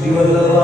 Yeah.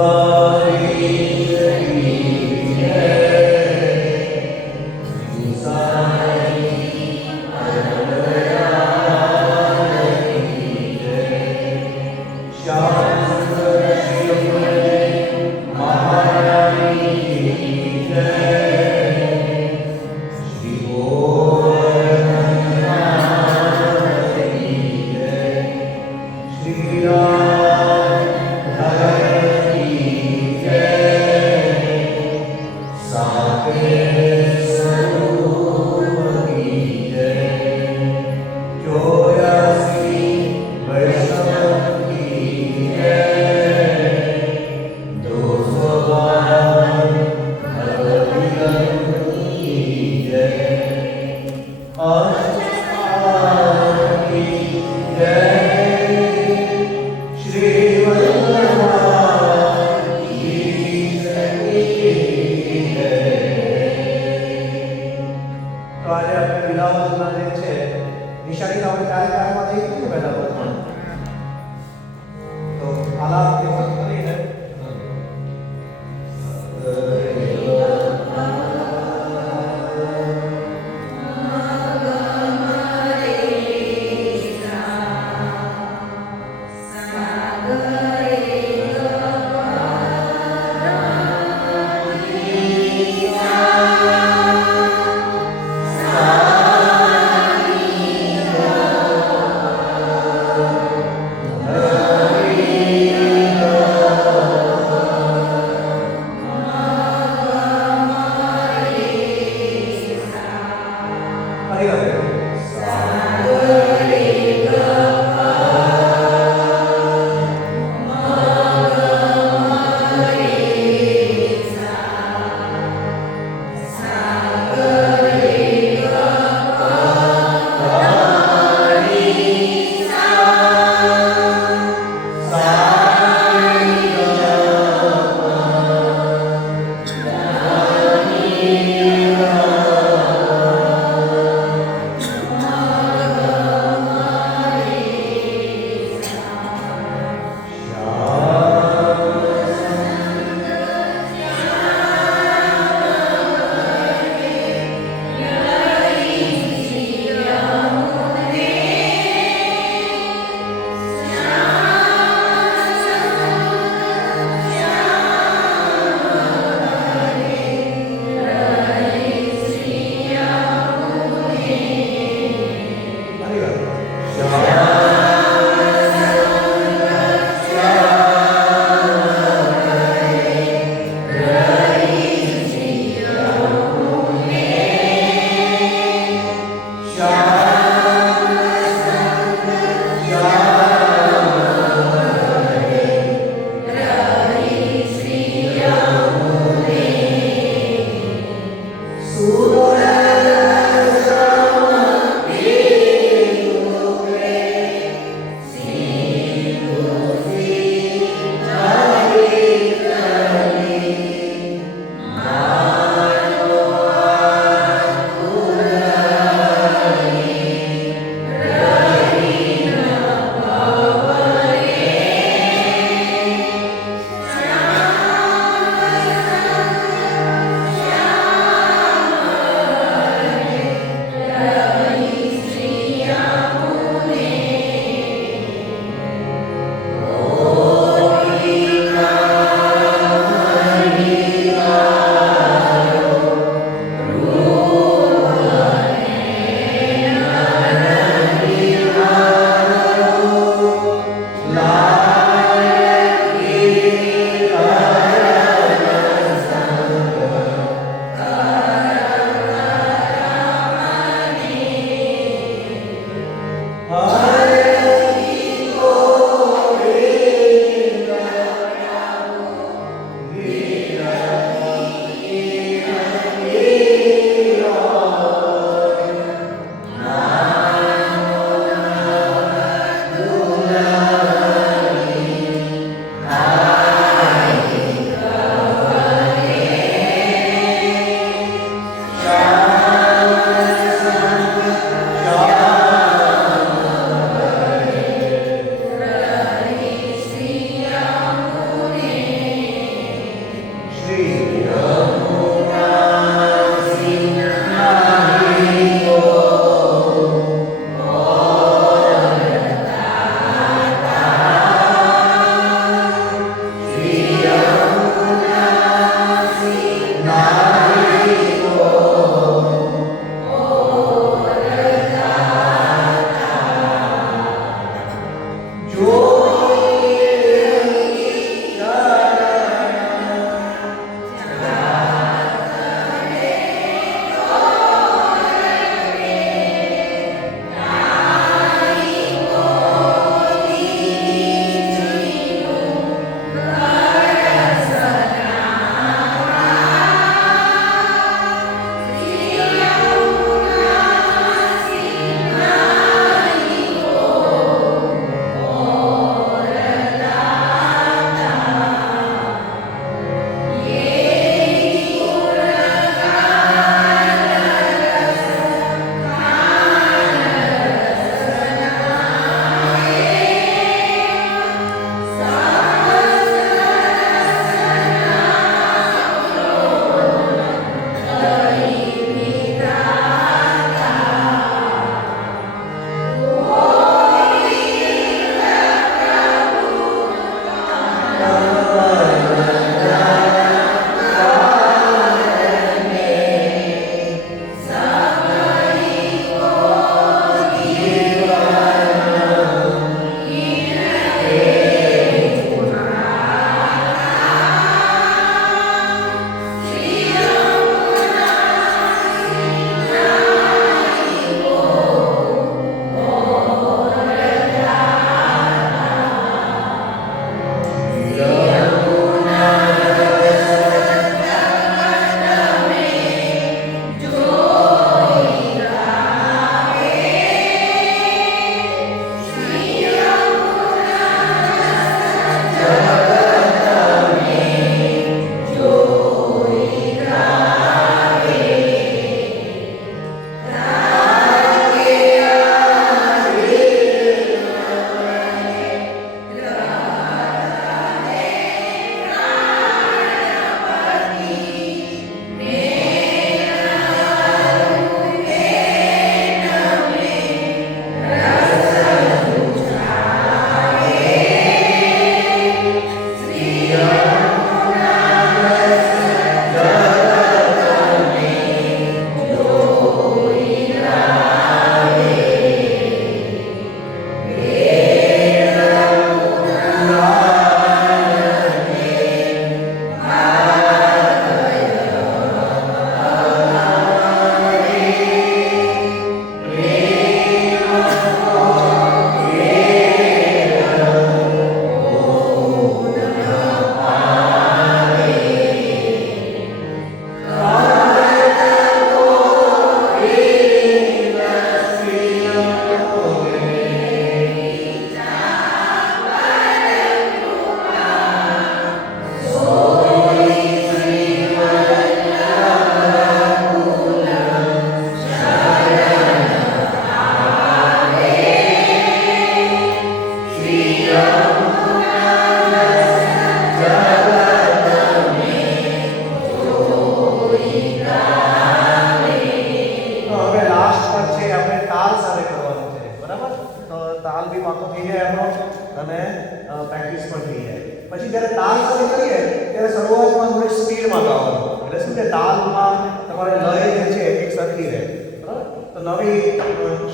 પણ થઈ જાય. પછી જ્યારે તાલ સાથે કરીએ ત્યારે શરૂઆતમાં થોડી સ્પીડમાં ગાવાનું. એટલે શું કે તાલમાં તમારે લય જે છે એક સરખી રહે. બરાબર? તો નવી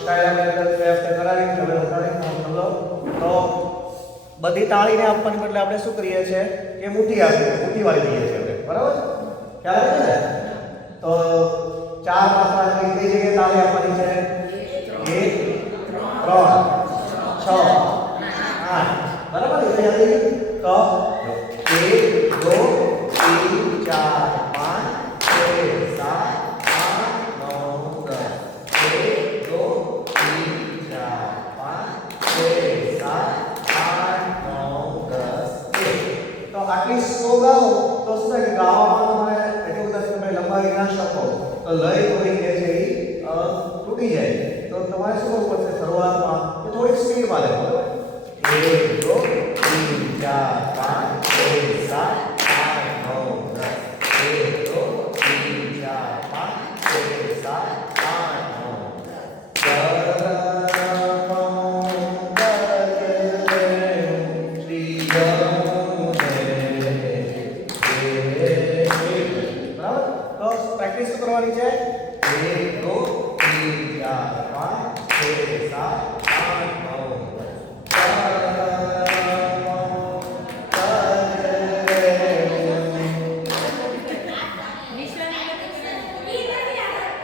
સ્ટાઇલ આપણે કરાવી તમે બતાવી તો બધી તાળીને આપવાની બદલે આપણે શું કરીએ છીએ કે મુઠ્ઠી આપીએ, મુઠ્ઠી વાળી દઈએ છીએ આપણે. બરાબર? ખ્યાલ આવે છે ને? તો 4 માત્રાની કઈ જગ્યાએ તાળી આપવાની છે? 1 3 6 8. બરાબર? એટલે યાદ તો 1 2 3 4 5 6 7 8 9 10. 1 2 3 4 5 6 7 8 9 10. તો આટલી સ્લો ગાઓ તો શું થાય કે ગાવામાં તમે એટલું બધા તમે લંબાવી ના શકો તો લય થોડી જે છે એ તૂટી જાય. તો તમારે શું કરવું પડશે શરૂઆતમાં કે થોડી સ્પીડમાં લેવું. 1 2 3 4 5 6 7 8 9 10. 1 2 3 4 5 6 7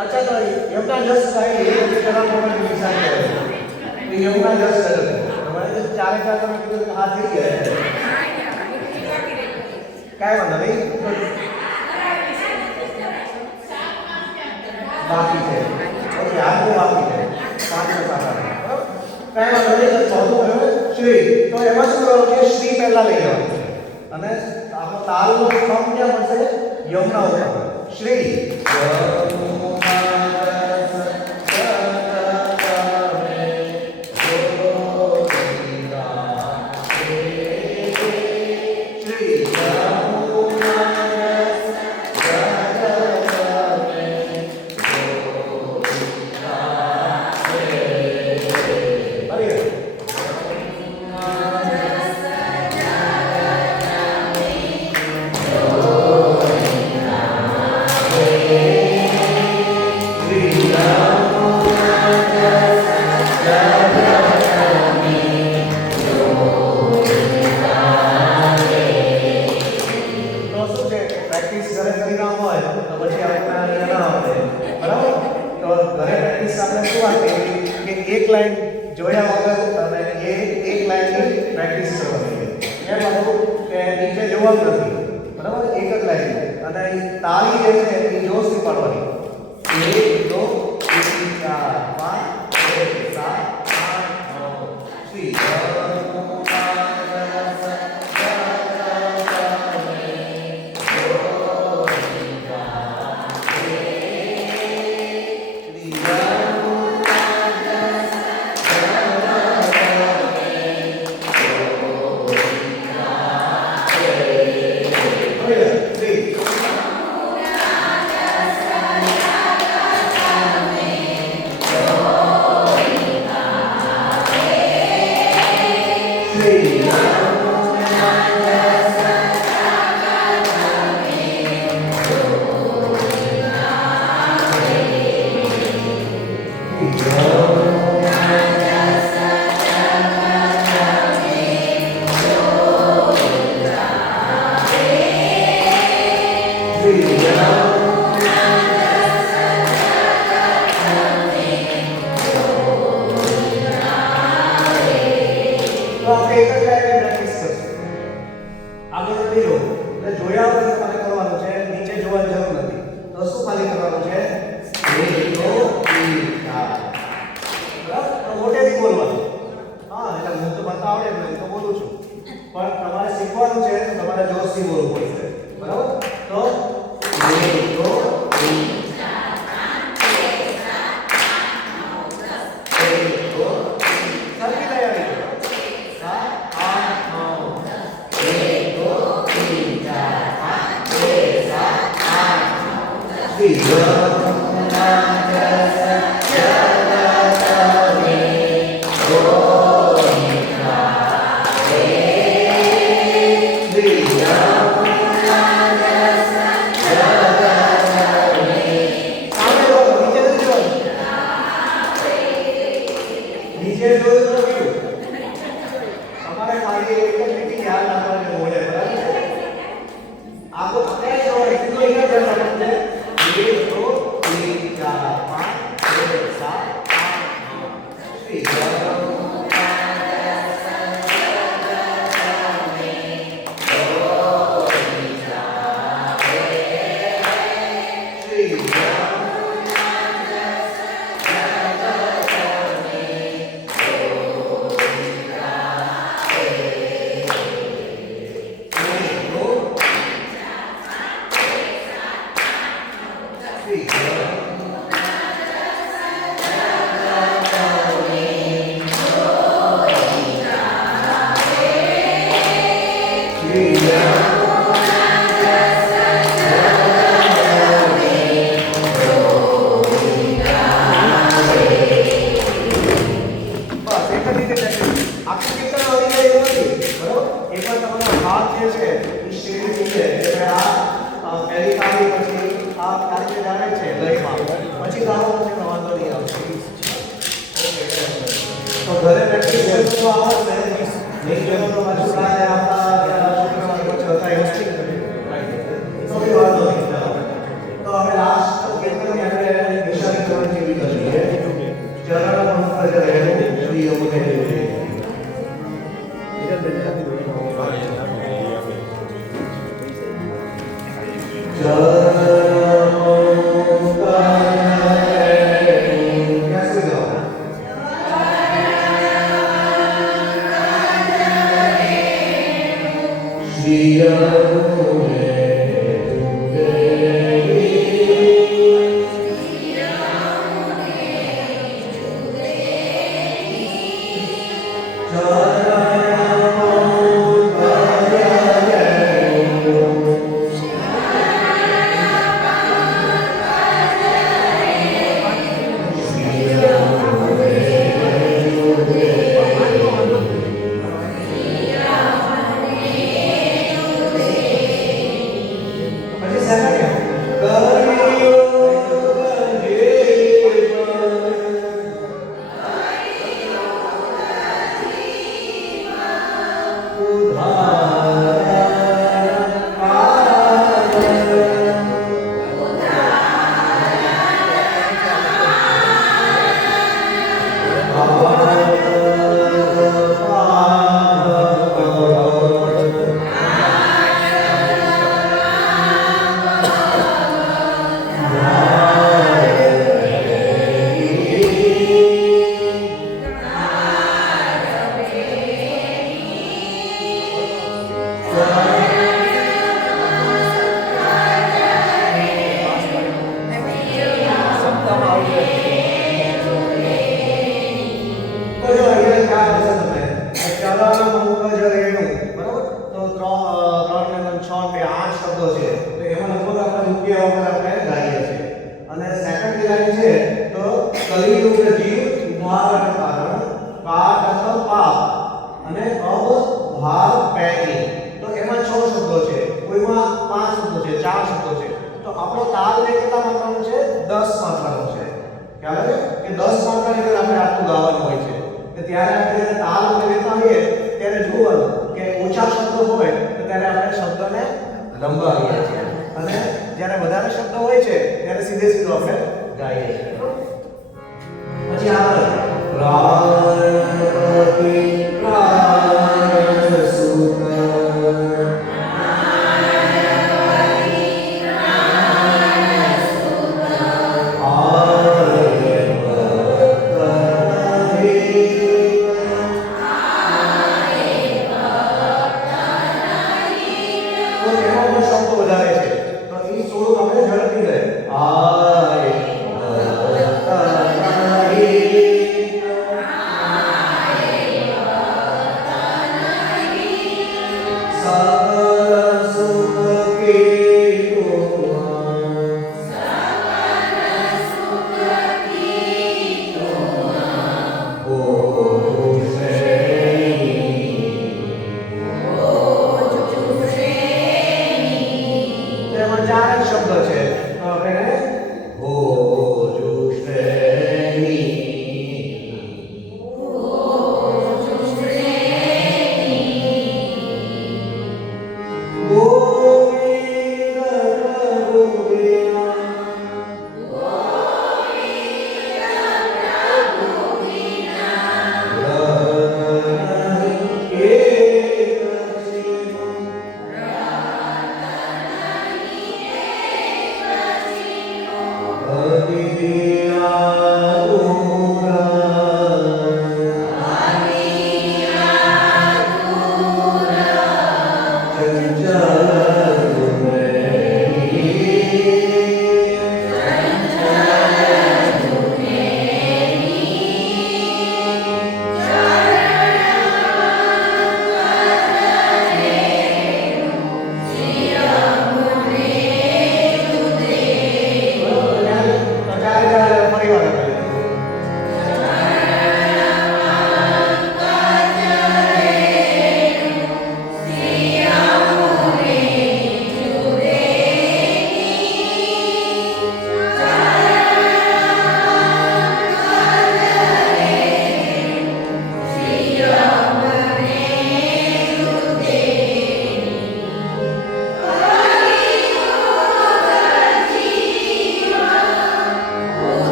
अच्छा तो यमुना जस्ट साइड ये किस तरह मोमेंट निशान है तो यमुना जस्ट कर हमारे जो चार का तो मैं किधर हाथ ही है क्या है मतलब नहीं बाकी है ओके आपको बाकी है 5 का सारा बराबर क्या है मतलब नहीं चौथું है श्री तो એમાં શું કરવાનું છે શ્રી પહેલા લઈ લેવાનું અને આપણો તાલનો ક્રમ ક્યાં પડશે યમુના ઉપર શ્રી एक लाइन જોયા વગર અને એક લાઈનની પ્રેક્ટિસ કરવાની છે એમ આખું કે નીચે જોવાનું નથી બરાબર એક જ લાઈન અને તાળી જે છે એ જોશથી પાડવાની 1 2 3 4 5 6 7 8 9 10 Jagata એક જ લીટી યાદ રાખવાની હોય બરાબર છે આખો આપણે જો એટલો એક જ યાદ રાખવાનું છે 1 2 3 4 5 6 7 8 તો ઘરે પ્રેક્ટિસ કરતો તો આવડે નહીં કેવાનો પાછું કાય આવતા ત્યારે છોકરાઓ પછી હતા એસ્ટિંગ તો એ વાતો નહીં તો હવે લાસ્ટ કેન્દ્રની આપણે નિશાની કરવાની જેવી કરીએ ચરણ મંત્ર જે રહેલું શ્રી અમુકે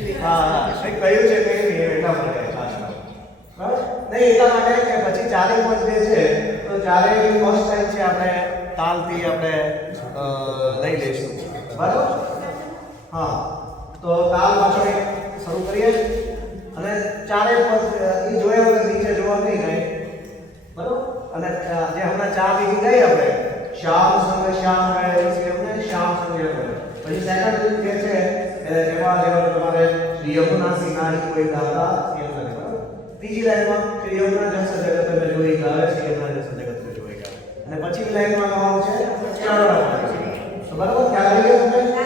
હા કંઈક કહ્યું છે કંઈ નહીં એટલા માટે ખાસ બરાબર નહીં એટલા માટે કે પછી ચારેય પદ જે છે તો ચારેય ફર્સ્ટ ટાઈમ છે આપણે તાલથી આપણે લઈ લઈશું બરાબર હા તો તાલ પાછળ શરૂ કરીએ અને ચારેય પદ એ જોયા વગર નીચે જોવા નહીં ગઈ બરાબર અને જે હમણાં ચાર લીધી ગઈ આપણે શ્યામ સંગ શ્યામ ગયે પછી અમને શ્યામ સંગ ગયે પછી સેકન્ડ જે છે એમાં તમારે શ્રી યમુના સિનારી કોઈ દાતા એમ નથી બરાબર ત્રીજી લાઈનમાં શ્રી યમુના જસ જગત મેં જોઈ ગયા શ્રી યમુના જસ જગત મેં જોઈ ગયા અને પછીની લાઈનમાં ગાવાનું છે ચરણ તો બરાબર ખ્યાલ આવી ગયો તમને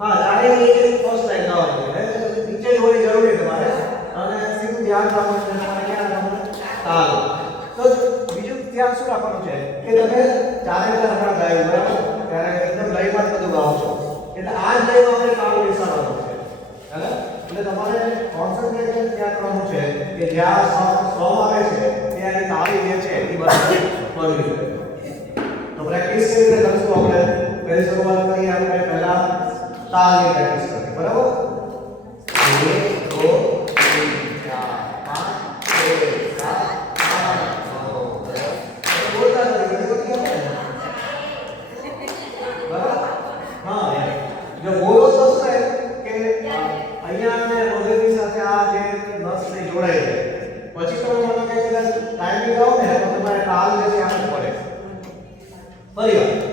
હા ચારેયની ફર્સ્ટ લાઈન ગાવાની છે નીચે જોવાની જરૂર છે તમારે અને સીધું ધ્યાન રાખવાનું છે તમારે ક્યાં રાખવાનું તાલ તો બીજું ધ્યાન શું રાખવાનું છે કે તમે ચારે હમણાં ગાયું બરાબર ત્યારે એકદમ લયમાં જ બધું ગાઓ છો એટલે આ જ લયમાં આપણે તાલ બેસાડવાનું છે એટલે તમારે કોન્સન્ટ્રેશન ત્યાં કરવાનું છે કે જ્યાં સ્વર આવે છે ત્યાં એ તાળી જે છે એ બરાબર પડવી જોઈએ તો પ્રેક્ટિસ કેવી રીતે કરશું આપણે પહેલી શરૂઆત કરીએ આપણે પહેલા તાલની પ્રેક્ટિસ કરીએ બરાબર 1 2 3 4 5 6 7 8 9 10 જો બોલો તો છે કે અહીંયા ને હૃદયની સાથે આ જે નસ ને જોડાય છે પછી તમે મને કહે કે ટાઈમિંગ આવો ને તો તમારે તાલ જે છે આમ જ પડે ફરી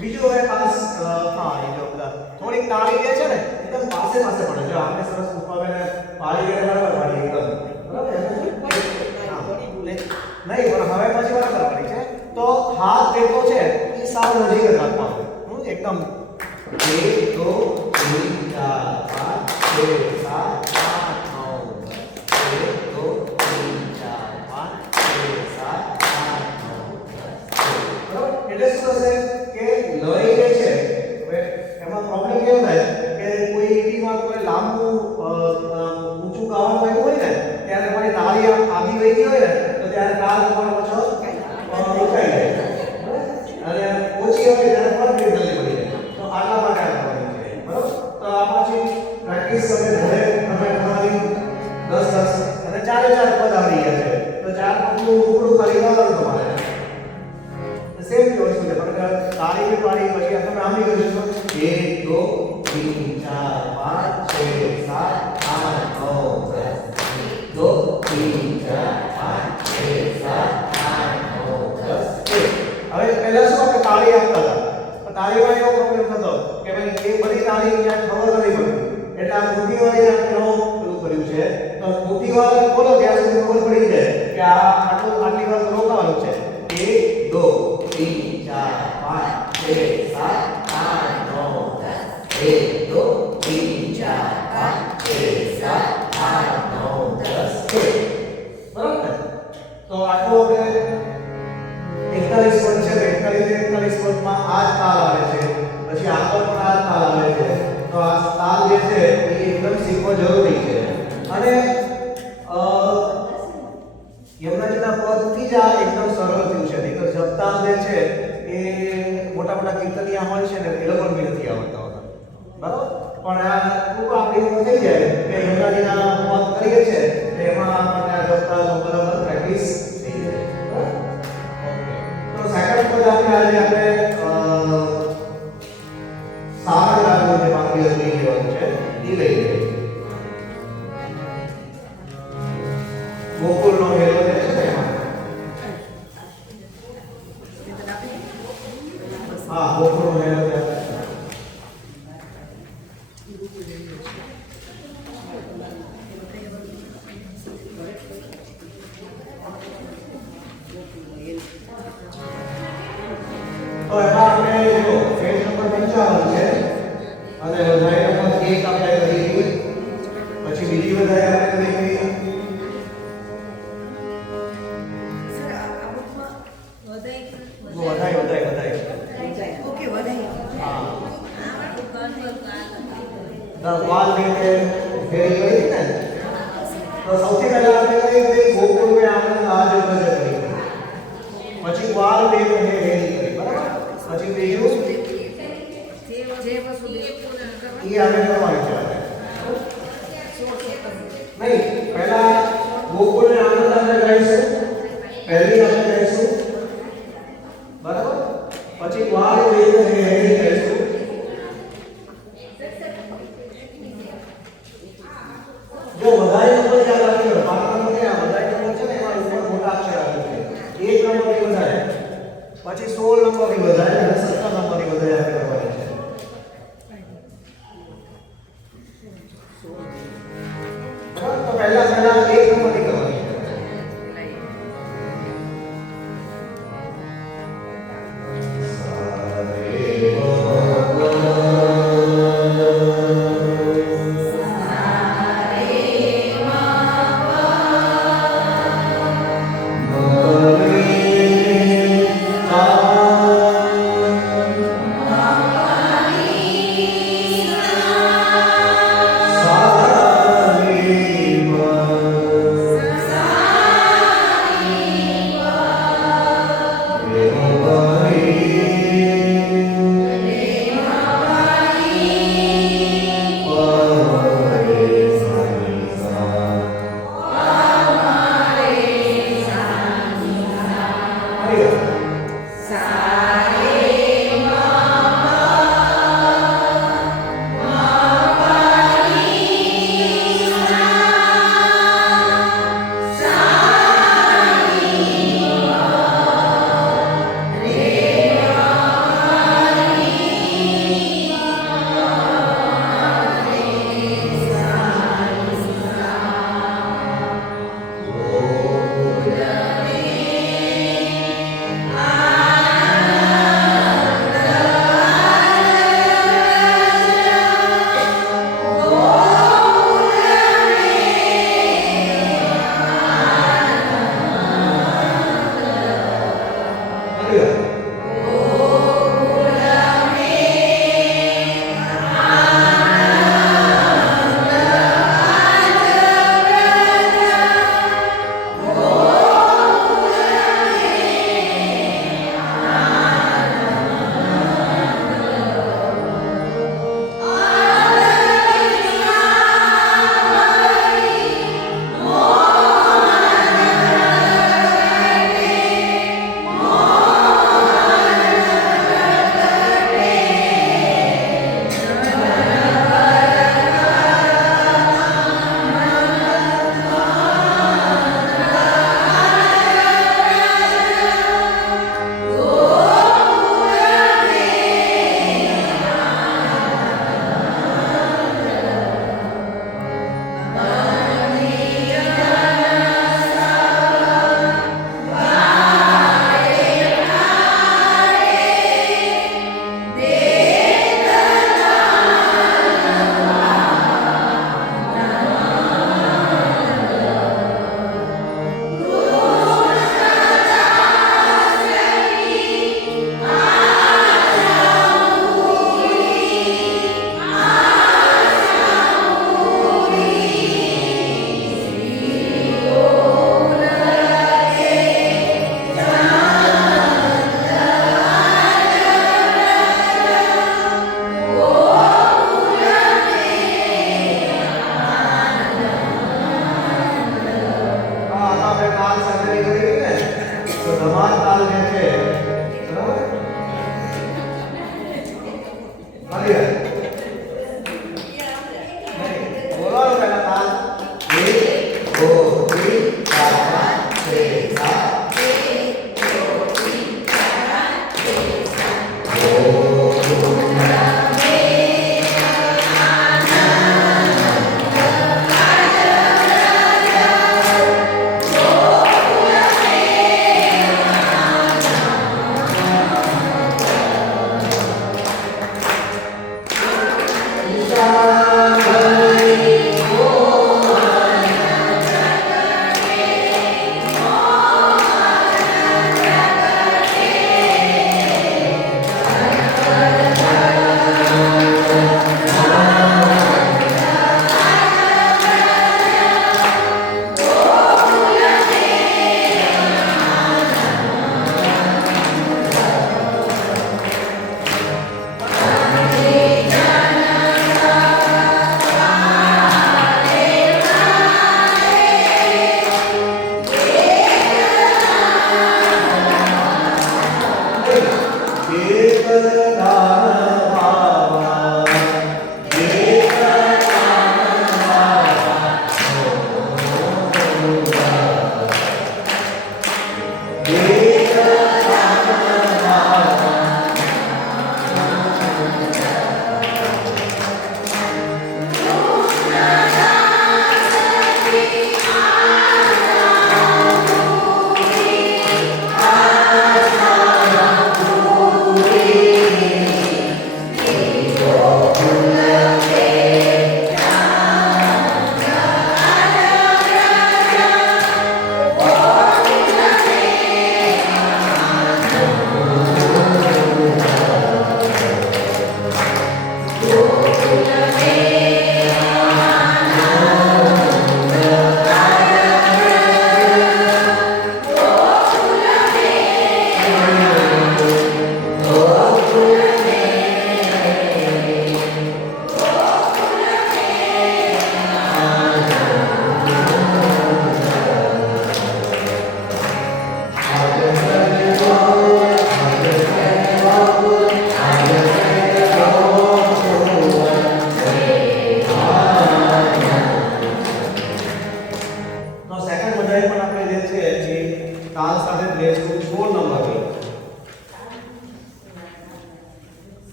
બીજું હવે ખાસ હા એ જો બધા થોડીક તાળી જે છે ને એકદમ પાસે પાસે પડે જો આપણે સરસ ઉપાવેને પાળી ગયે બરાબર પાડી એકદમ બરાબર નહીં પણ હવે પછી બરાબર પાડી છે તો હાથ જેટલો છે એ સાવ નજીક જ રાખવાનો એકદમ 1 2 3 4 5 6 7 8 9 10 એટલે શું થશે કે લય જે છે હવે એમાં પ્રોબ્લેમ કેવો થાય કે કોઈ એકટીમાં કોઈ લાંબુ ઊંચું ગાવાનું આવ્યું હોય ને ત્યારે તમારી તાળી આમ આધી વહી ગઈ હોય ને તો ત્યારે તાલ તમારો પાછો રોકાઈ જાય અને ઓછી હોય ત્યારે પણ જલ્દી પડી જાય તો આટલા માટે આ કરવાની છે બરાબર તો આ પછી પ્રેક્ટિસ તમે ઘરે તમે તમારી 10 અને ચારે ચાર પદ આવી ગયા છે તો ચાર પદનું ઉપડું ખાલી ગાવાનું તમારે सेम जो है पर ताली में पाड़ी बची हम आम ही कर सकते 1 2 3 4 5 6 7 8 9 10 2 3 4 5 6 7 8 9 10 હવે પહેલા શું આપણે તાળી આપતા હતા તો તાળીમાં એવો પ્રોબ્લેમ થતો કે ભાઈ એ બધી તાળી ક્યાં ખબર નથી પડતી એટલે આ મોટી વાળી આપણે પેલું કર્યું છે તો મોટી વાળી બોલો ત્યાં સુધી ખબર પડી જાય કે આ આટલી વાર રોકવાનું છે 1 2 6 7 8 9 10 1 2 3 4 5 6 7 8 9 10 બરાબર. તો આટલું આપણે 41 પદ છે. 41 પદમાં આ જ તાલ આવે છે, પછી આગળ પણ આ જ તાલ આવે છે. તો આ તાલ જે છે એ એકદમ શીખવો જરૂરી છે. અને યમુનાજીના પદથી જ આ એકદમ સરળ થયું છે. નહીંતર જપતાલ જે છે એ મોટા મોટા કીર્તનિયા હોય છે ને એ લોકો પણ નથી આવડતા હોતા, બરાબર. પણ આ ખૂબ આપણે એવું થઈ જાય કે યમુનાજીના પદ કરીએ છે એમાં આપણને આ જપતાલનો બરાબર પ્રેક્ટિસ થઈ જાય, બરાબર. ઓકે, તો સેકન્ડ પદ આપણે સારા રાગનું જે બાકી લઈ લેવાનું છે એ લઈ લઈએ. ગોકુળનો મેળો જે છે એમાં હા ગોકુળનો મેળો છે. તો એમાં આપણે જો પેજ નંબર 55 છે અને વધાઈ નંબર 1 આપણે કરી દીધી, પછી બીજી વધાઈ આપણે કરી દીધી. वाल देते फेरी गई ना, तो સૌથી પહેલા આપણે કહીએ કે ગોકુળ મે આનંદ આજ ઉભજ કરી, પછી વાલ દેવ હે ફેરી કરી, બરાબર. પછી બીજું એ આપણે કરવાનું છે નહીં. પહેલા ગોકુળ મે આનંદ આપણે ગાઈશું, પહેલી આપણે ગાઈશું, બરાબર. પછી વાલ દેવ હે ફેરી ગાઈશું. जो વધાઈ નંબર યાદ રાખજો, 5 નંબર આ વધાઈ નંબર છે ને એમાં ઉપર મોટા અક્ષર આવે છે. 1 નંબરની વધાઈ, પછી 16 નંબરની વધાઈ અને 17 નંબરની વધાઈ આપણે કરવાની છે. બરાબર. તો પહેલા 1 નંબરની કરવાની છે.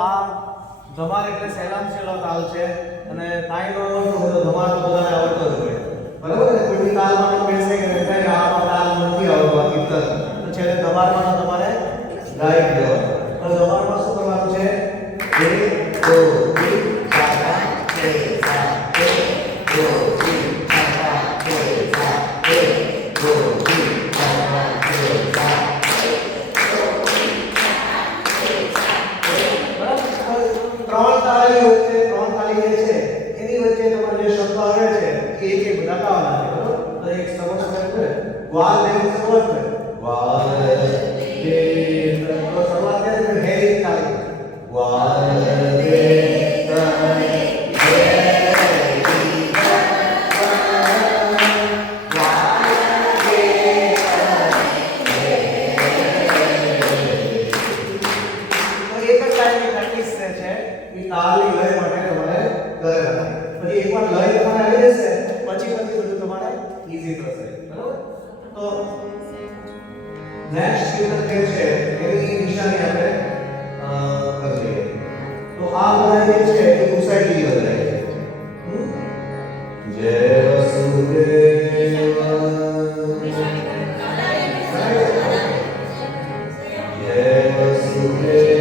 આ ધમાર એટલે સહેલામ સહેલો તાલ છે અને કાંઈ નો આવડતું હોય તો ધમાર તો બધાને આવડતો જ હોય. બરાબર ને? કોઈ તાલમાં તો બેસે કે કઈ આમાં તાલ નથી આવડતો કીર્તન તો છેલ્લે ધમારમાં તમારે ગાઈ દેવાનું. તો ધમારમાં શું કરવાનું છે? 1 2 3 4 5 6 7 ત્રણ તાળી જે છે એની વચ્ચે તમારે જે શબ્દ આવે છે એ એક લગાવવાના છે. બરાબર? તો એક સમસ્યા છે વાલ લેવું સમજ વાલ દે તો શરૂઆત કરે છે હેરી તાળી વાલ દે તાલની લય માટે તમારે કરે પછી એકવાર લય તમારે આવી જશે પછી બધું તમારે ઈઝી થશે. બરાબર? તો નેક્સ્ટ કીર્તન જે છે એની નિશાની આપણે કરીએ. તો આ બધા જે છે એ સોસાયટી બદલાય છે. જય વસુદેવ જય વસુદેવ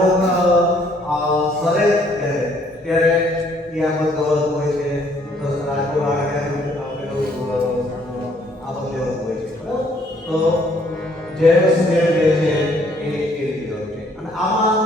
લોક સરે ત્યારે એ આ બધું ગવર્ન હોય છે, તો રાજકોટ આપણે આ બધું લેવું હોય છે, બરાબર? તો જે વસ્તુ જે છે એ રીતે હોય છે. અને આમાં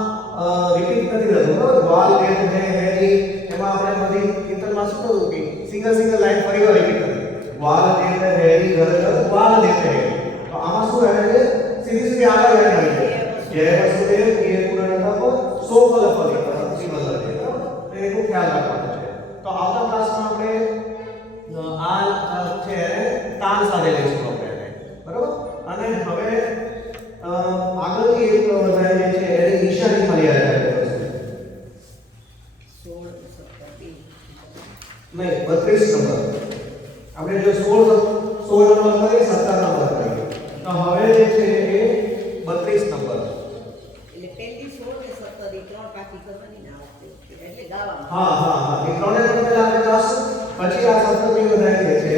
રિપીટ નથી થતું, બરાબર? વાલ લેટ છે હેરી, એમાં આપણે બધી કીર્તનમાં શું થતું કે સિંગલ લાઈન ફરીવાર રિપીટ થતી. વાલ લેટ હેરી ઘર વાલ લેટ હેરી. તો આમાં શું આવે છે? સીધી આગળ લાઈન આવી જાય. જે વસ્તુ છે એ પૂર્ણ તપ સો ફલ ફલી સિંગલ લાઈન, બરાબર? તો એનું ખ્યાલ રાખવાનું છે. તો આવતા ક્લાસમાં આપણે આ છે તાલ સાથે લઈશું આપણે, બરાબર? અને હવે આગળની એક વધારે જે છે એની નિશાની ખાલી યાદ રાખવાની છે. 16 17 નહીં 32 નંબર. આપણે જો 16 નંબર કરીએ 17 નંબર કરીએ તો હવે જે છે એ 32 નંબર. એટલે પહેલી 16 ને 17 એ ત્રણ પાકી કરવાની ના આવશે એટલે ગાવાનું. હા એ ત્રણે નંબર આપણે ગાશું, પછી આ 17 ની વધારે જે છે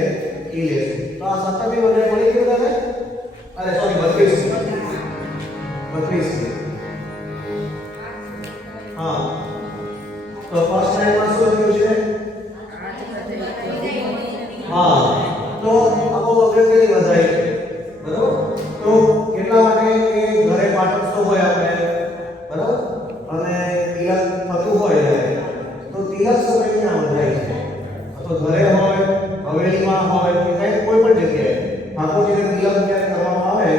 એ લેશું. તો આ 17 ની વધારે મળી ગઈ બધાને? અરે સોરી 32 હા. તો ફર્સ્ટ લાઈનમાં શું લખ્યું છે? હા. તો આખો અગત્યની વધાઈ છે, બરાબર? તો એટલા માટે કે ઘરે પાટોત્સવ હોય આપણે, બરાબર? અને તિલક થતું હોય તો તિલક સમય ક્યાં વધાઈ છે? તો ઘરે હોય, હવેલીમાં હોય કે કંઈ કોઈ પણ જગ્યાએ ઠાકોરજીને તિલક જ્યારે કરવામાં આવે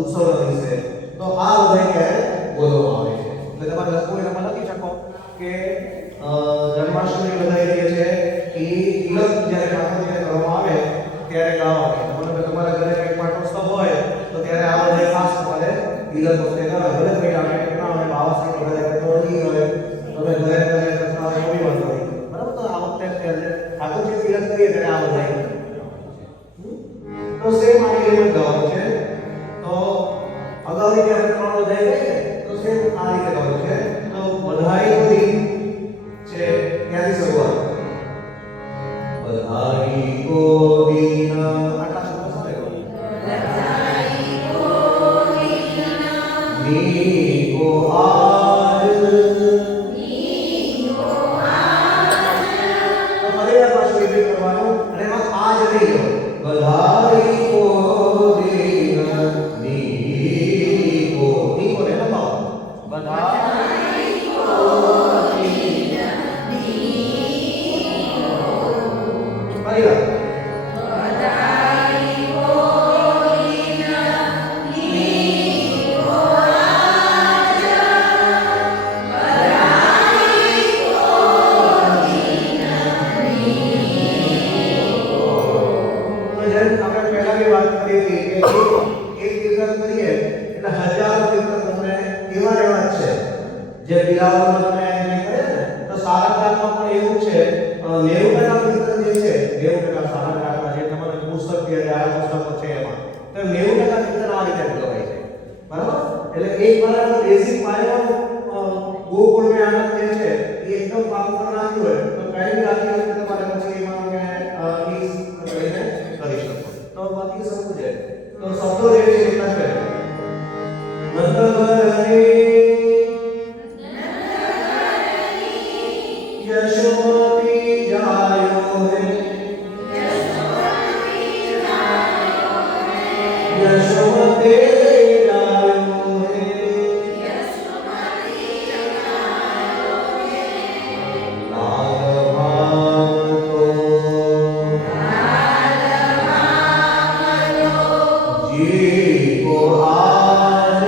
ઉત્સવના દિવસે, તો આ વધાઈ ક્યારે બોલવામાં આવે છે. એટલે તમારે લખવું એમાં લખી શકો કે જન્માષ્ટમી વધાઈ જે છે એ તિલક જ્યારે ઠાકોરજીને કરવામાં આવે ત્યારે ગાવાની. મતલબ કે તમારા ઘરે કંઈક પાટોત્સવ હોય તો ત્યારે આ વધાઈ ખાસ તમારે તિલક વખતે ગાવે. ભલે કંઈ આપણે ના હોય બાવસની વધાઈ કરવાની હોય, તમે ઘરે કરતા હોય એવી વાત હોય, બરાબર? તો આ વખતે ઠાકોરજી તિલક કરીએ ત્યારે આ વધાઈ તો સેમ આ રીતે ગાવાનું છે. તો અગાઉની જે આપણે ત્રણ વધાઈ ગઈ ને તો સેમ આ રીતે ગાવાનું છે. તો વધાઈનો રીત છે ત્યાંથી શરૂઆત. વધાઈ કો દિન આટલા શબ્દો સાથે ગાઓ. વધાઈ કો દિન ની કો આજ ની કો આજ. તો ફરીવાર પાછું રિપીટ કરવાનું અને એમાં આજ નહીં લો. વધાઈ કો દિન ની કો ને લંબાવો. વધાઈ કો દિન ની કો. ફરીવાર વધાઈ કો દિન ની કો આજ. વધાઈ કો દિન ની કો. તો જેમ આપણે પહેલા બી વાત કરી હતી કે એક કીર્તન કરીએ એટલે હજારો કીર્તન તમને એવા જ છે જે બિલાવરમાં તમે જે કરે ને તો સારંગમાં પણ એવું છે. 90% કીર્તન જે છે 90% સારંગમાં જે તમારે પુસ્તક કે આ પુસ્તકો છે એમાં તો 90% કીર્તન આ રીતે ગવાય છે, બરાબર? એટલે એક બરાબર બેઝિક પાયો ગોકુળ મે આનંદ જે છે એ એકદમ પાકું કરી નાખ્યું હોય તો કઈ બી રાખી હોય તો તમારે પછી એમાં કે ઈઝ કરીને કરી શકો. તો બાકી સમજવું છે તો શબ્દો જે છે એટલા છે. નંદવરની યશોમતી જાયો હે, યશોમતે જાયો હે, લાલ ભામતો જી કો આજ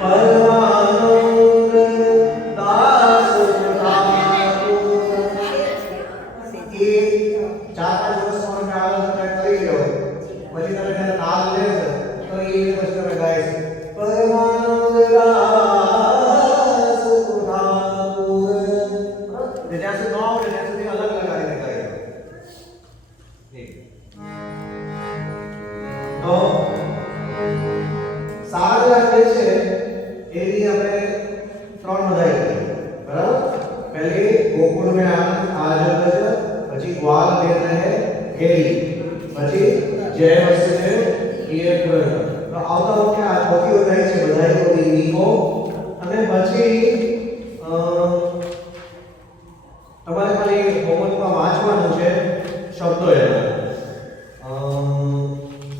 પરમાનંદ દાસ ઠાકુર. એ 4-5 વર્ષમાં તમે આગળ તમે કરી લો, પછી તમે જ્યારે તાલ લેશો તો એ પછી તમે ગાઈશો પરમાનંદ દાસ ઠાકુર. જ્યાં સુધી ન આવડે ત્યાં સુધી અલગ લગાડીને ગાઈ તો સારા જે છે એની આપણે 3 બધાઈ કરી, બરાબર. પહેલી ગોકુળ में आज પછી ગ્વાલ में रहे हेरी, પછી जय वसुदेव ये पूर्ण. તો આવતા વખતે આ ચોથી બધાઈ છે બધાઈઓની નીકો. અને પછી તમારે ખાલી હોમવર્કમાં વાંચવાનું છે શબ્દો એના.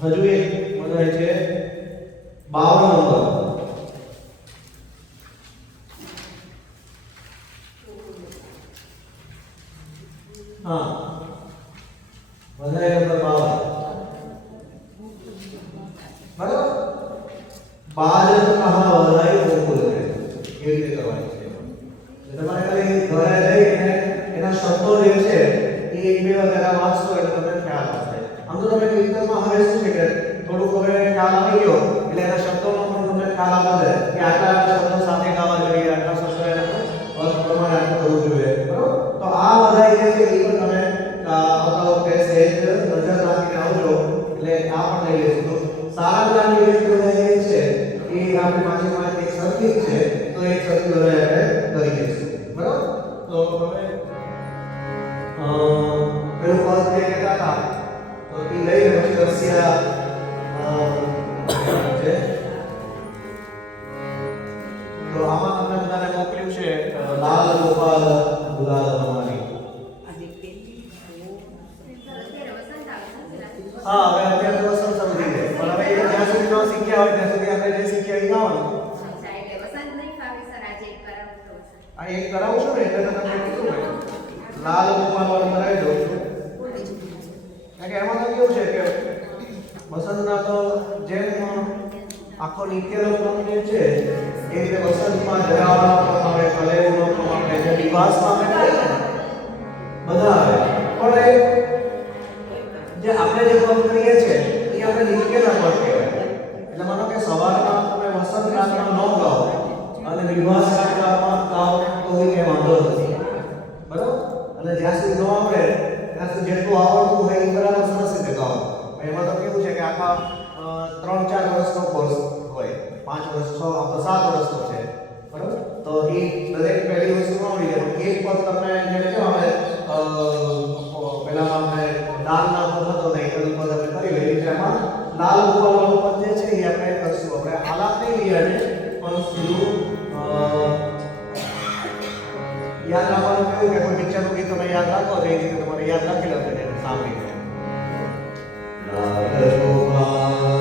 હજુ એક બધાઈ છે 52 નંબર. हाँ बधाई नंबर 52 बराबर. बाजन कहा बधाई गोकुल में ये રીતે કરવાની છે. તો તમારે ખાલી ઘરે જઈને એના શબ્દો જે છે એ એક બે વાર જરા વાંચશો એટલે તમને ખ્યાલ આવશે. આમ તો તમે કીર્તનમાં હવે શું છે કે થોડુંક હવે ખ્યાલ આવી ગયો એટલે એના શબ્દોનો પણ તમને ખ્યાલ આવે કે આટલા શબ્દો સાથે ગાવા જોઈએ, આટલા શબ્દો એના અર્થ પ્રમાણે આટલું કરવું જોઈએ, બરાબર. તો આ બધાઈ જે છે એ પણ તમે આવતા વખતે સહેજ નજર નાખીને આવજો એટલે આ પણ લઈ લેશું. તો સારા જ્ઞાનની જે બધાઈ છે એ આપણે પાંચ એક સરખી છે તો એક સરખી બધાઈ આપણે કરી દઈશું, બરાબર. તો હવે પેલું પદ જે કહેતા હતા તો એ લઈને પછી રસિયા છે. તો આમાં તમને બધાને મોકલ્યું છે લાલ ગોપાલ ગુલાલ તમારી. હા હવે અત્યારે તો વસંત શરૂ થઈ ગયો પણ હવે જ્યાં સુધી ન શીખ્યા હોય ત્યાં સુધી આપણે જે શીખ્યા એ ગાવાનું. આ એક કરાવું છું ને એટલે તો તમને કીધું ને લાલ ગોપાલ વાળું કરાવી દઉં છું. કારણ કે એમાં તો કેવું છે કે વસંતના તો જેમ આખો નિત્યનો ક્રમ જે છે એ રીતે વસંતમાં જરાવાનો ક્રમ આવે, કલેવનો ક્રમ આવે, જે દિવાસમાં આવે બધા આવે. પણ જે આપણે જે પદ કરીએ છીએ એ આપણે નિત્યના પદ કહેવાય. એટલે માનો કે સવારમાં તમે વસંત રાગમાં ન ગાઓ અને વિવાસ રાગમાં ગાઓ તો એ વાંધો નથી, બરાબર. અને જ્યાં સુધી ન આવડે ત્યાં સુધી જેટલું આવડતું હોય એ બરાબર સરસ રીતે ગાઓ. એમાં તો કેવું છે કે આખા 3-4 વર્ષનો કોર્સ હોય, 5 વર્ષ 6 આ તો 7 વર્ષનો છે, બરાબર. તો એ દરેક પહેલી વસ્તુ આવડી જાય. એક પદ તમને જેમ કે આપણે પહેલા આપણે દાનના પદ હતો ને એક પદ આપણે કરી લઈએ જેમાં લાલ ગોપાલ વાળું પદ જે છે એ આપણે કરશું. આપણે આલાપ નહીં લઈએ છે પણ સીધું યાદ રાખવાનું કેવું કે કોઈ પિક્ચરનું ગીત તમે યાદ રાખો તો એ રીતે તમારે યાદ રાખી લેવું છે સાંભળીને. લાલ ગોપાલ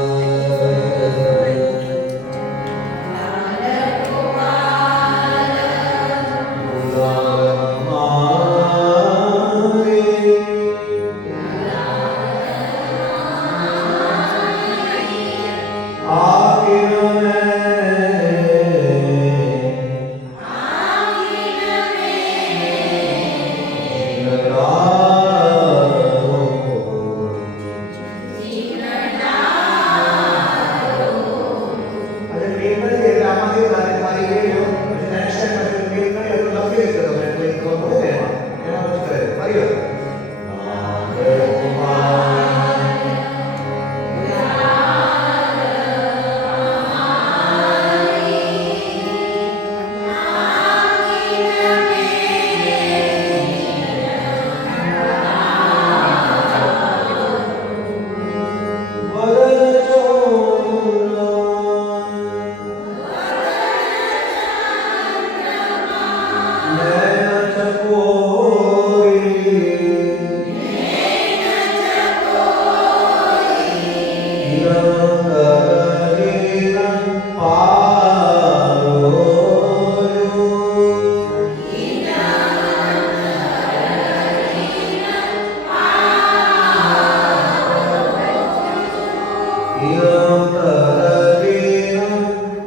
Ram Taradina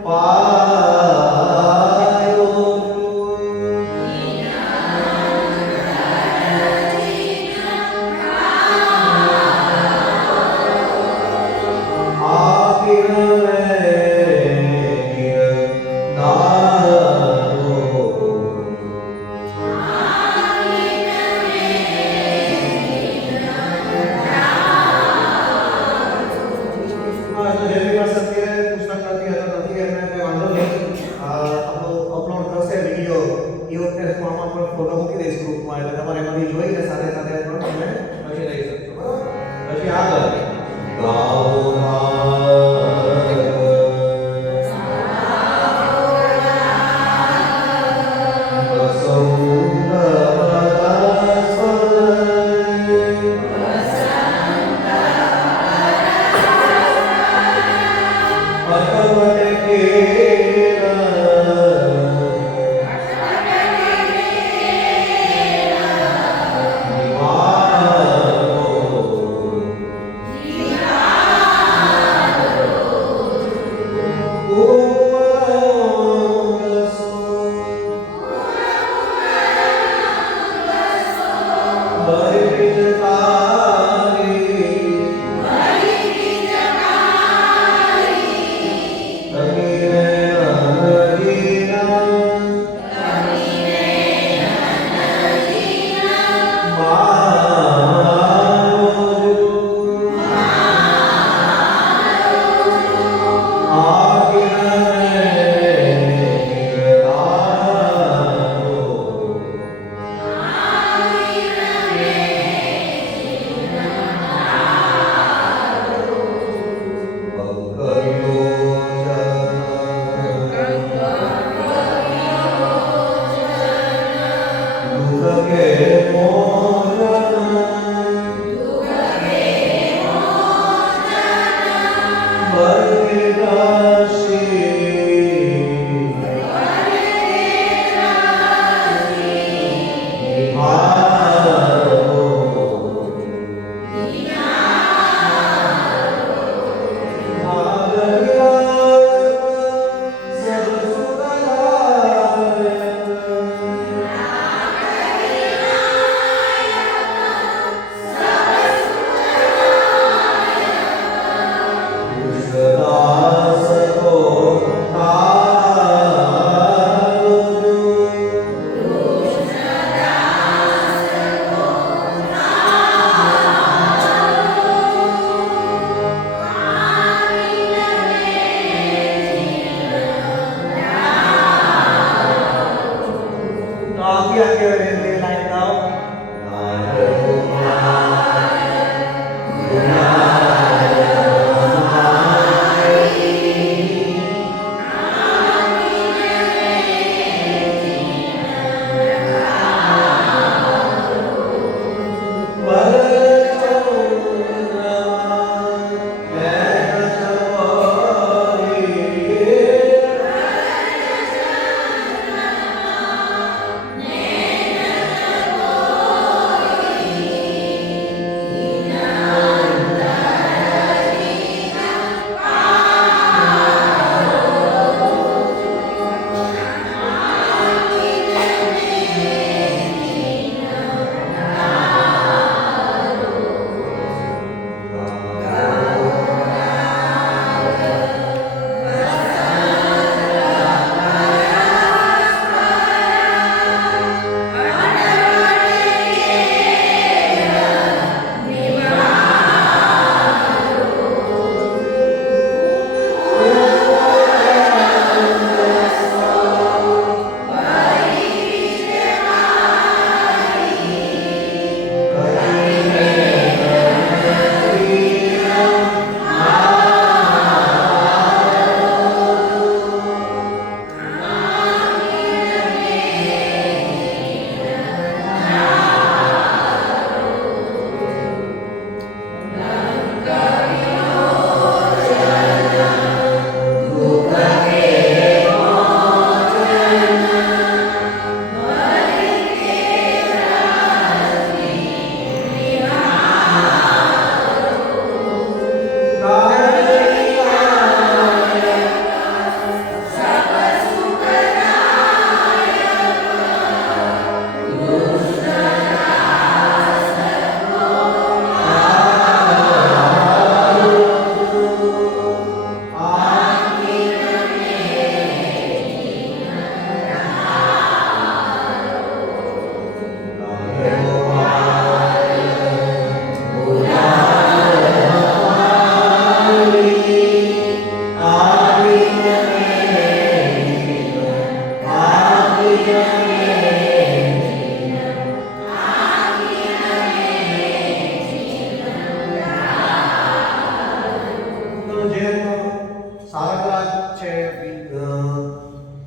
Pa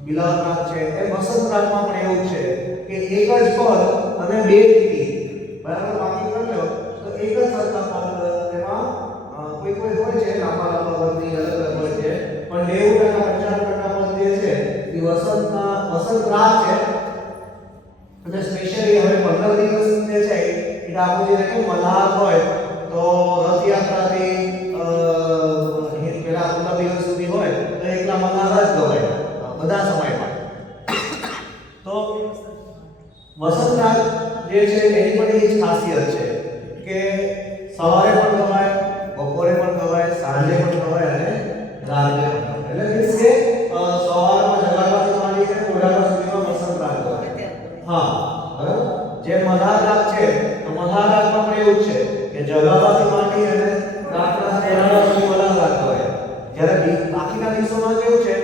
બિલાવનાથ છે એ વસંત રાગમાં પણ એવું છે કે એક જ પદ અને બે લીટી બરાબર બાકી કરી લો તો એક જ સરખા પદ એમાં કોઈ હોય છે લાંબા લાંબા વર્ગની અલગ અલગ હોય છે પણ 90% વસંત રાત છે અને સ્પેશિયલી હવે 15 દિવસ જે છે એ આપણું જે કે મલ્હાર હોય તો રથયાત્રાથી પેલા 15 દિવસ સુધી હોય તો એકલા મલ્હાર જ ગવાય બધા સમયમાં. તો વસંત રાત જે છે એની પણ એ જ ખાસિયત છે કે સવારે પણ ગવાય, બપોરે પણ ગવાય, સાંજે પણ ગવાય અને રાત્રે પણ ગવાય. એટલે મીન્સ કે સવારમાં જગાડવાથી માંડીને મોડામાં સુધીમાં વસંત રાત ગવાય. હા, બરાબર. જે મલ્હાર રાત છે તો મલ્હાર રાતમાં પણ એવું જ છે કે જગાડવાથી માંડી અને રાતના પહેલા સુધી મલ્હાર રાત ગવાય. જ્યારે બાકીના દિવસોમાં કેવું છે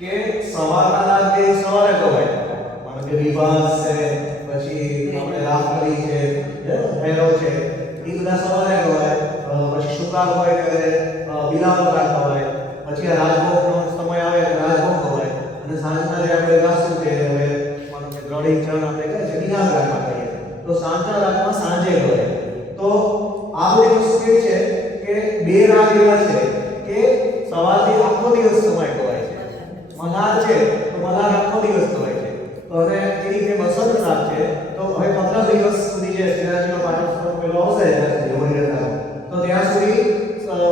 કે સવારના રાત જે સવારે ગવાય, માનો કે વિવાસ છે, પછી આપણે રામકલી છે, ભૈરવ છે, એ બધા સવારે ગવાય. પછી શુક્રાર હોય ત્યારે બિલાવલ રાત ગવાય. પછી આ રાજભોગનો સમય આવે તો રાજભોગ ગવાય. અને સાંજના જે આપણે ગાશું છે હવે માનો કે ગળી ચણ આપણે કહે છે નિહાલ રાતમાં કહીએ તો સાંજના રાતમાં સાંજે ગવાય. તો આ બધી વસ્તુ કેવી છે કે બે રાત એવા છે કે સવારથી આખો દિવસ સમય ગવાય છે. મલ્હાર છે તો મલ્હાર આખો દિવસ ગવાય છે. તો હવે એ રીતે વસંત રાત છે તો હવે 15 દિવસ સુધી જે શિરાજીનો પાટોત્સવ પેલો આવશે તો ત્યાં સુધી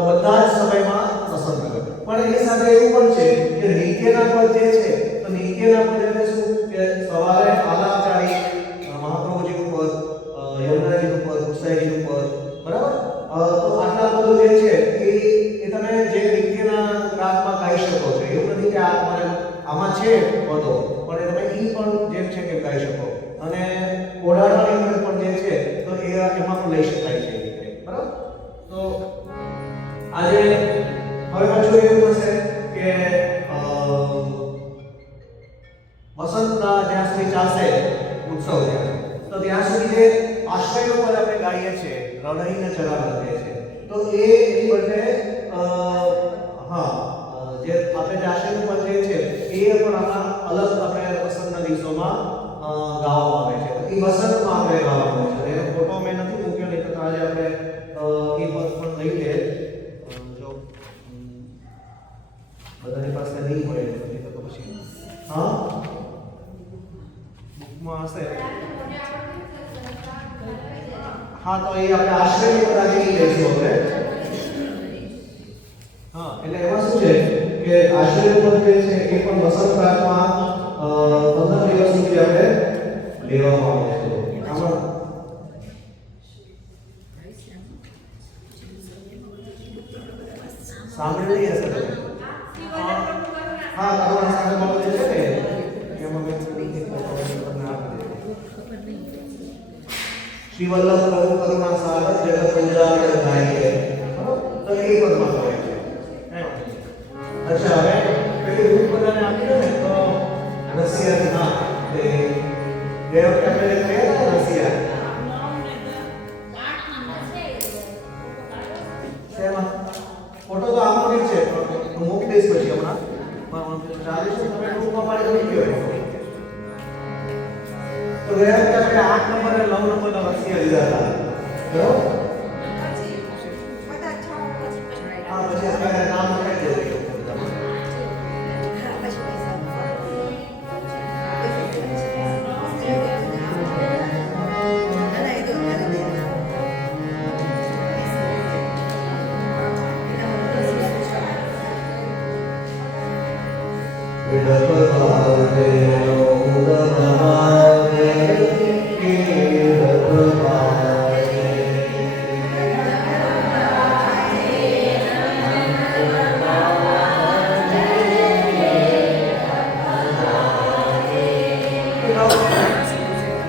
બધા જ સમયમાં વસંત ગવાય. પણ એની સાથે એવું પણ છે કે નિત્યના પદ જે છે તો નિત્યના પદ એટલે શું કે સવારે આલાપચારી મહાપ્રભુજીનું પદ, યમુનાજીનું પદ, ગુસાઈજીનું પદ, બરાબર. તો આટલા પદો જે છે એ તમે જે નિત્યના રાતમાં ગાઈ શકો છો. એવું નથી કે આ તમારે આમાં છે પદો પણ તમે ઈ પણ જેમ છે કે ગાઈ શકો. અને ઓઢાડવાની અંદર પણ જે છે તો એમાં પણ લઈ શકાય છે, બરાબર. તો આજે હવે પાછું એવું થશે કે વસંતના જ્યાં સુધી ચાલશે ઉત્સવ તો ત્યાં સુધી જે આશ્રયનો પદ આપણે ગાઈએ છીએ રડહીને ચરાવ લખે છે તો એની બદલે જે આપણે જે આશ્રયનું પદ જે છે એ પણ આમાં અલગ આપણે વસંતના દિવસોમાં ગાવામાં આવે છે. એ વસંતમાં આપણે ગાવાનું છે. એનો ફોટો મેં નથી મૂક્યો, નહીં તો આજે આપણે એ પદ પણ લઈ લે જો બધાની પાસે નહીં હોય તો પછી બુકમાં હશે. હા, તો એ આપણે આશ્રયની પદ આજે લઈશું હવે. એટલે એમાં શું છે કે આશ્રય પદ જે છે એ પણ વસંત રાતમાં 15 દિવસ સુધી આપણે લેવામાં આવે છે. આમાં સાંભળેલી હશે તમે. હા, કરુણા સાગર બાબુ જે છે ને એમાં મેં શ્રી વલ્લભ પ્રભુ કરુણા સાગર જગત ઉજાગર ગાઈએ તો એ પદમાં કહેવાય છે. અચ્છા, હવે પેલી રૂપ બધાને આપી દો ને તો રશિયાથી ના તે બે વખતે આપણે કહ્યા હતા રશિયા શેમાં ફોટો તો આમાં બી છે પણ મૂકી દઈશ પછી હમણાં ચાલે છે. તમે ગ્રુપમાં પાડી દો કહેવાય તો ગયા વખતે આપણે 8 નંબર અને 9 નંબરના રશિયા લીધા હતા, બરાબર. હા, પછી આપણે નામ લખાઈ દઈએ.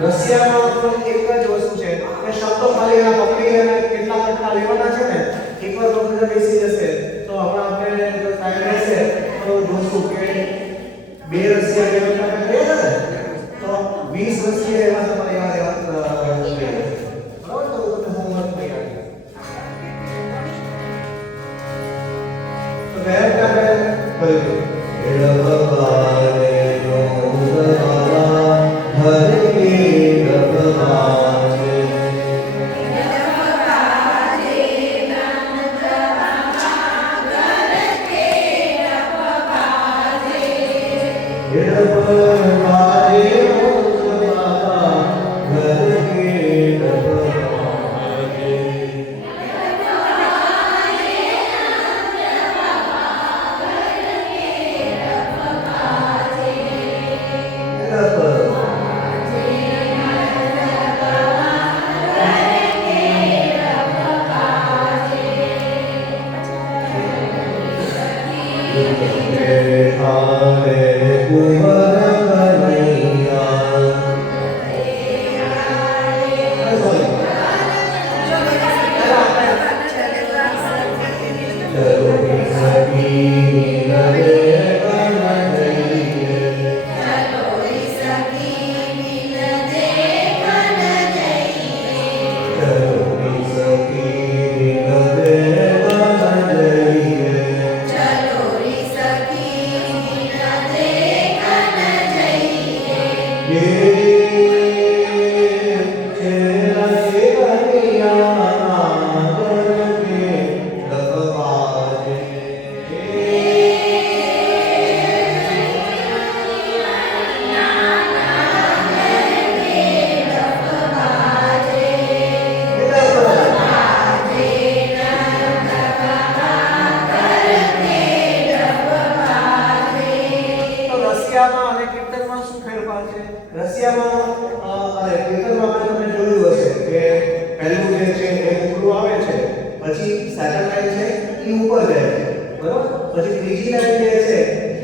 રશિયામાં પણ એક જ વસ્તુ છે કે શબ્દો ખાલી એના પકડી અને કેટલા કટકા લેવાના છે ને એકવાર કમ્પ્યુટર બેસી જશે તો હમણાં આપણે જો ટાઈમ રહેશે તો જોશું કે 2 રશિયા જે આપણે લઈએ ને તો 20 રશિયા એમાં તમારે યાદ જોઈએ, બરાબર. તો તમે હોમવર્ક નહીં આવી તો ગયા આપણે કહ્યું Hare ફેરફાર છે. રશિયામાં અને બ્રિટનમાં તમે જોયું હશે કે પહેલું જે છે એ ઉપરું આવે છે, પછી સેકન્ડ લાઈન છે એ ઉપર જાય છે, બરાબર? પછી ત્રીજી લાઈન જે છે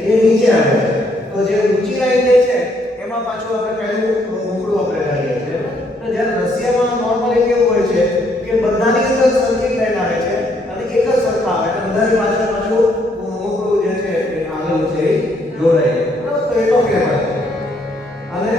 એ નીચે આવે છે. તો જે ઊંચી લાઈન જે છે એમાં પાછું આપણે પહેલું ઉપરું આપણે કરીએ છીએ. તો જ્યારે રશિયામાં નોર્મલી કેવું હોય છે કે બધાની અંદર સરખી લાઈન આવે છે અને એક જ સરખા આવે એટલે બધાની પાછળ પાછું ઉપરું જે છે એ આગળ છે એ જોડાય છે, બરાબર? તો એ તો ફેરફાર છે. અને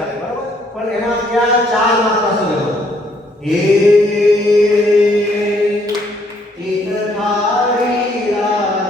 ચાલે બરાબર, પણ એના ત્યાં 4 માત્રા શું લેવાનું? એ તીર્થારી રાજા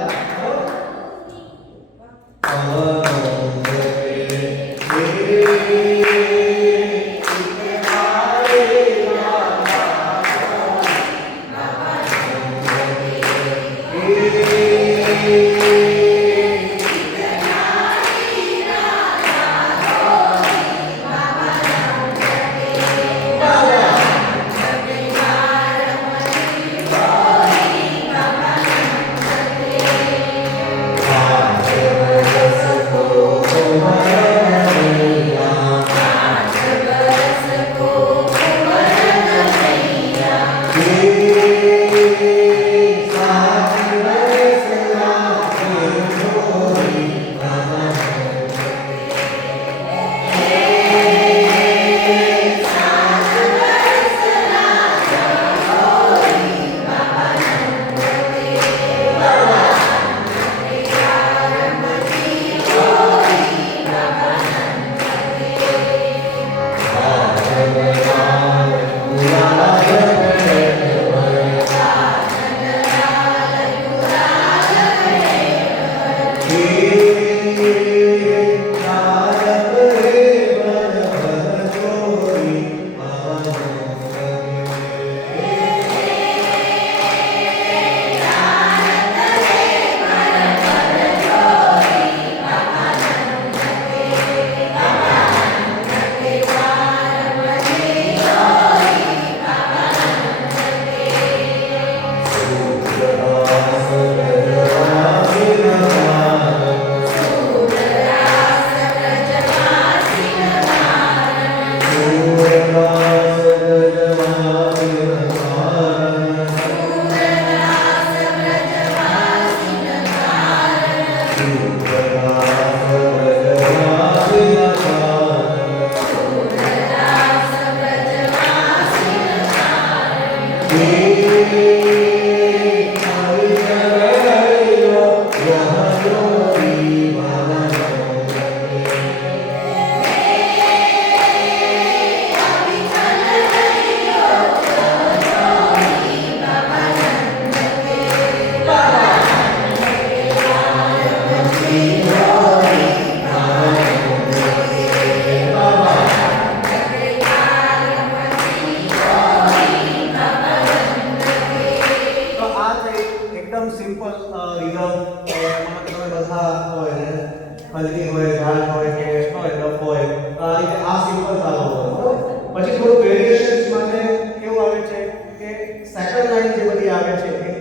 હલ્દી હોય, ઝાડ હોય કે ડફ હોય, તો આ રીતે આ સિમ્પલ તાલો હોય બરાબર. પછી થોડું વેરિએશન્સ માટે કેવું આવે છે કે સેકન્ડ લાઈન જે બધી આવે છે એ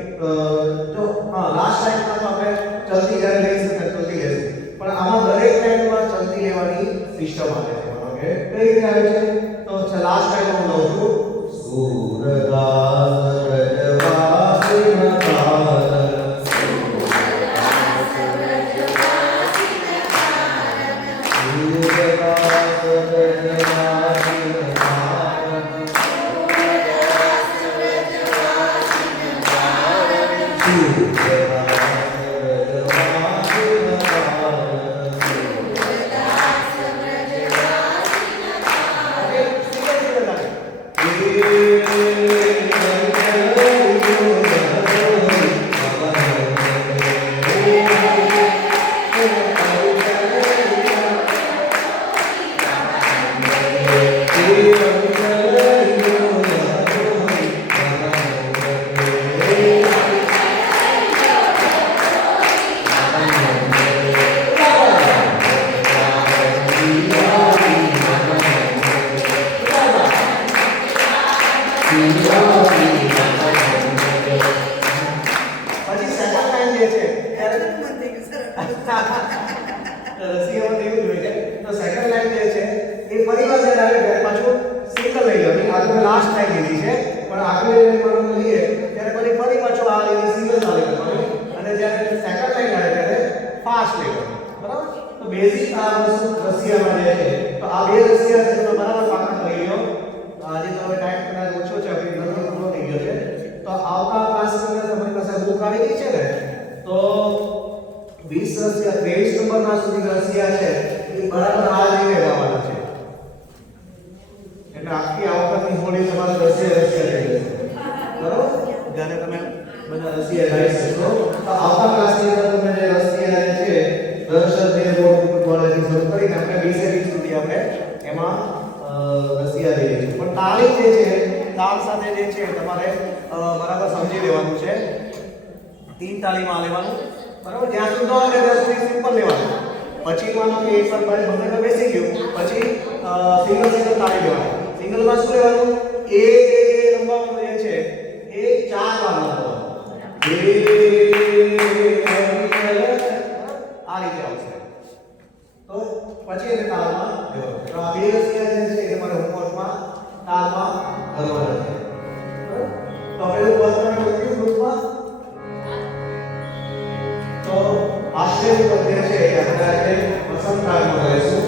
જો લાસ્ટ લાઈનમાં તો આપણે ચલતી જ્યારે લઈશું ત્યારે ચલતી લેશું, પણ આમાં દરેક લાઈનમાં ચલતી લેવાની સિસ્ટમ આવે છે. ઓકે, કઈ રીતે આવે છે? તો લાસ્ટ લાઈન હું લઉં છું. સૂરદાસ વ્રજવાસી નકાર બેઝિક આ વસ્તુ રશિયામાં જે આપણે 20 20 સુધી આપણે એમાં રસિયા લઈ લઈશું. પણ તાળી જે છે તાલ સાથે જે છે તમારે બરાબર સમજી લેવાનું છે. 3 તાળીમાં લેવાનું બરાબર. જ્યાં સુધી ન આવે ત્યાં સુધી સિમ્પલ લેવાનું. પછી માનો કે એક વાર બારે બંને બેસી ગયું પછી સિંગલ તાળી લેવાની. સિંગલમાં શું લેવાનું? એ લંબાવવાનું જે છે એ 4 વાર લંબાવવાનું. આ રીતે આવશે. તો પછી એને તાલમાં લેવાનું. તો આ બે રસિયા જે છે એ તમારે હોમવર્કમાં તાલમાં કરવાના છે. તો પેલું પદ તમે ગ્રુપમાં તો આશ્રય પદ જે છે એ આપણે વસંત કાળમાં લઈશું.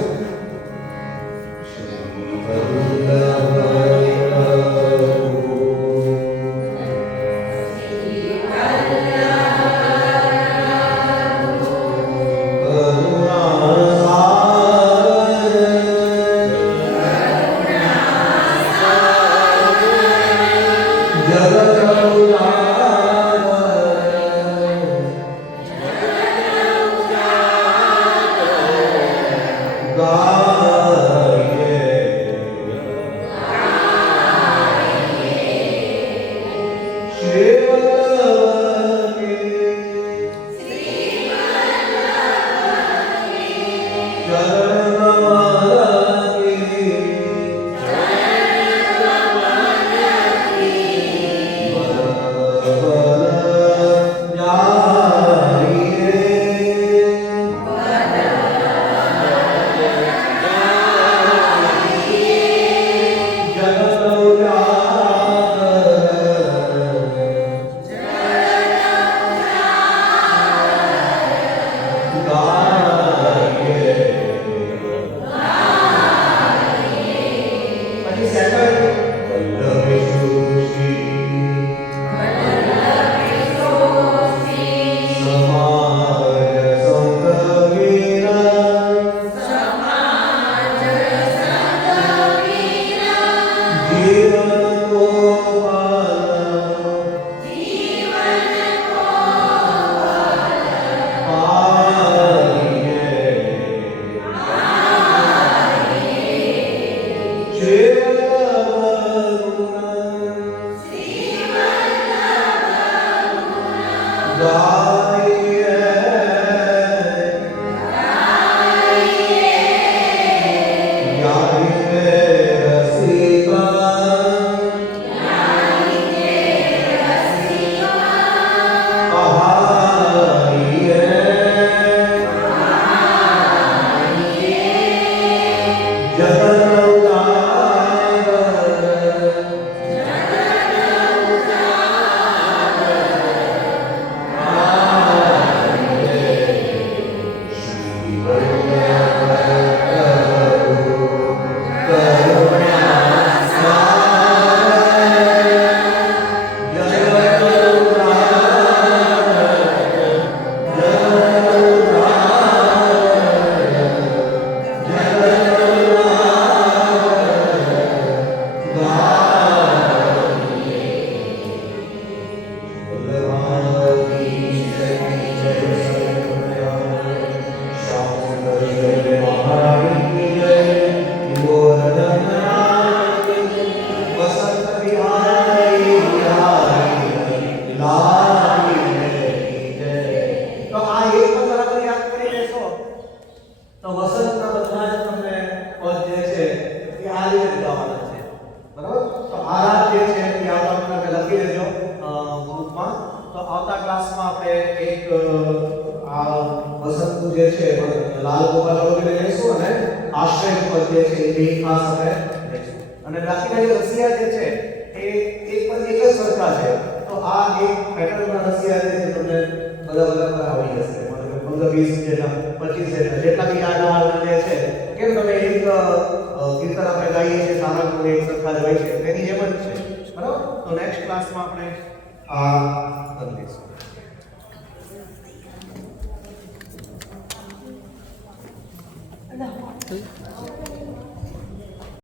શ્રી ક્લાસમાં આપણે